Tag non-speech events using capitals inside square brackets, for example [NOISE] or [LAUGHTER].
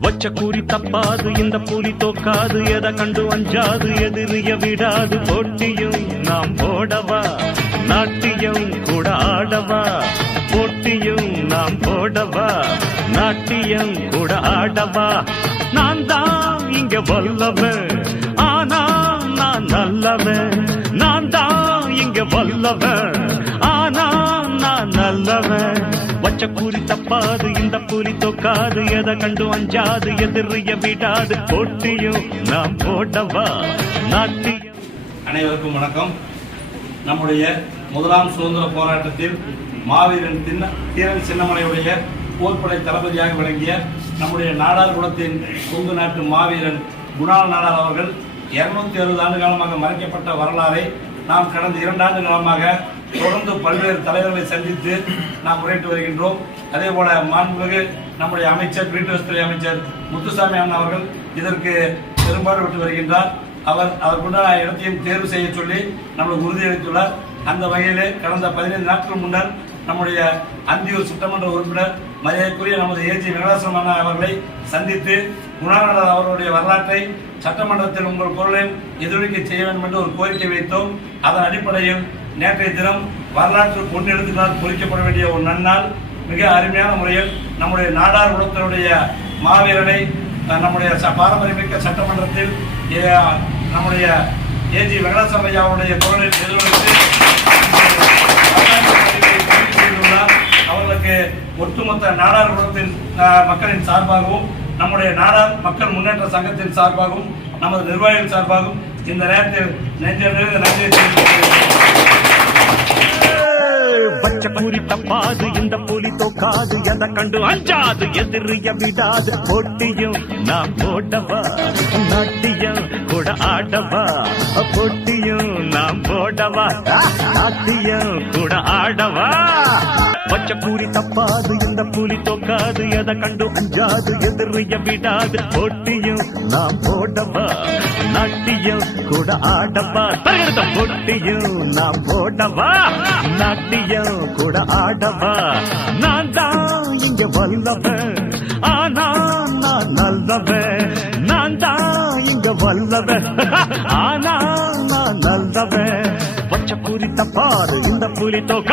வச்ச கூறி தப்பாது இந்த புலி தோக்காது எதை கண்டு அஞ்சாது எதிரிய விடாது. போட்டியும் நாம் போடவா? நாட்டியம் கூட ஆடவா? போட்டியும் நாம் போடவா? நாட்டியம் கூட ஆடவா? நான் தான் இங்க வல்லவன். ஆனா நான் நல்லவன். நான் தான் இங்க வல்லவன். ஆனா நான் நல்லவன். பச்சை கூறி தப்பாது இந்த புலி தொக்காது எதை கண்டு அஞ்சாது எதிரிய விடாது போட்டியும் நாம் போட்டவா? நாட்டியம். அனைவருக்கும் வணக்கம். நம்முடைய முதலாம் சுதந்திர போராட்டத்தில் மாவீரன் தின்ன தீரன் சின்னமலையுடைய போர்ப்படை தளபதியாக விளங்கிய நம்முடைய நாடார் குலத்தின் கொங்கு நாட்டு மாவீரன் குணால் நாடார் அவர்கள் இருநூத்தி அறுபது ஆண்டு காலமாக மறைக்கப்பட்ட வரலாறை நாம் கடந்த இரண்டு ஆண்டு காலமாக தொடர்ந்து பல்வேறு தலைவர்களை சந்தித்து நாம் உரையிட்டு வருகின்றோம். அதே போல மாண்புமிகு நம்முடைய அமைச்சர் வீட்டுவசத்துறை அமைச்சர் முத்துசாமி அண்ணன் அவர்கள் இதற்கு பெரும்பாடு விட்டு வருகின்றார். அவர் அதற்குண்டான இடத்தையும் தேர்வு செய்ய சொல்லி நம்மளுக்கு உறுதியளித்துள்ளார் அந்த வகையிலே கடந்த பதினைந்து நாட்கள் முன்னர் நம்முடைய அந்தியூர் சட்டமன்ற உறுப்பினர் மரியாதைக்குரிய நமது ஏஜி வெங்கடாசலம் அண்ணா அவர்களை சந்தித்து குணாநடர் அவர்களுடைய வரலாற்றை சட்டமன்றத்தில் உங்கள் குரலில் எதிரொலிக்க செய்ய வேண்டும் என்று ஒரு கோரிக்கை வைத்தோம். அதன் அடிப்படையில் நேற்றைய தினம் வரலாற்று பொன்னெழுத்துக்களால் பொறிக்கப்பட வேண்டிய ஒரு நன்னாள் மிக அருமையான முறையில் நம்முடைய நாடார் உலகத்தினுடைய மாவீரனை நம்முடைய ச- பாரம்பரியமிக்க சட்டமன்றத்தில் நம்முடைய ஏஜி வெங்கடாசலம் ஐயாவுடைய குரலில் எதிரொலித்து அவர்களுக்கு ஒட்டுமொத்த நாடார் குலத்தின் மக்களின் சார்பாகவும் நம்முடைய நாடார் மக்கள் முன்னேற்ற சங்கத்தின் சார்பாகவும் நமது நிர்வாகிகள் சார்பாகவும் இந்த நேரத்தில் நெஞ்சிலிருந்து நன்றி தெரிவித்துக் கூறி தப்பாது இந்த புலி தோக்காது எதை கண்டு அஞ்சாது எதிரிய விடாது போட்டியும் நான் போடவா? நாட்டியம் கூட ஆடவா? போட்டியும் நான் போடவா? நாட்டியம் கூட ஆடவா? பச்சை கூறி தப்பாது இந்த புலி தோக்காது எதை கண்டு அஞ்சாது எதிரிய விடாது போட்டியும் நாம் போடவா? நாட்டியம் கூட ஆடவா? போட்டியும் நாம் போடவா? நாட்டியம் கூட ஆடவா? நான் தான் இங்க வல்லவன். ஆனா நான் நல்லவன். நான் தான் இங்க வல்லவன். [LAUGHS] ஆனா நான் நல்லவன். வச்ச குறித்த பாரு இந்த புலி தோக்க